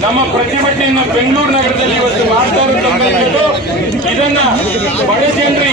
ನಮ್ಮ ಪ್ರತಿಭಟನೆಯನ್ನು ಬೆಂಗಳೂರು ನಗರದಲ್ಲಿ ಇವತ್ತು ಮಾಡ್ತಾ ಇರುವಂತದ್ದು ಇದನ್ನ ಬಡ ಜನರು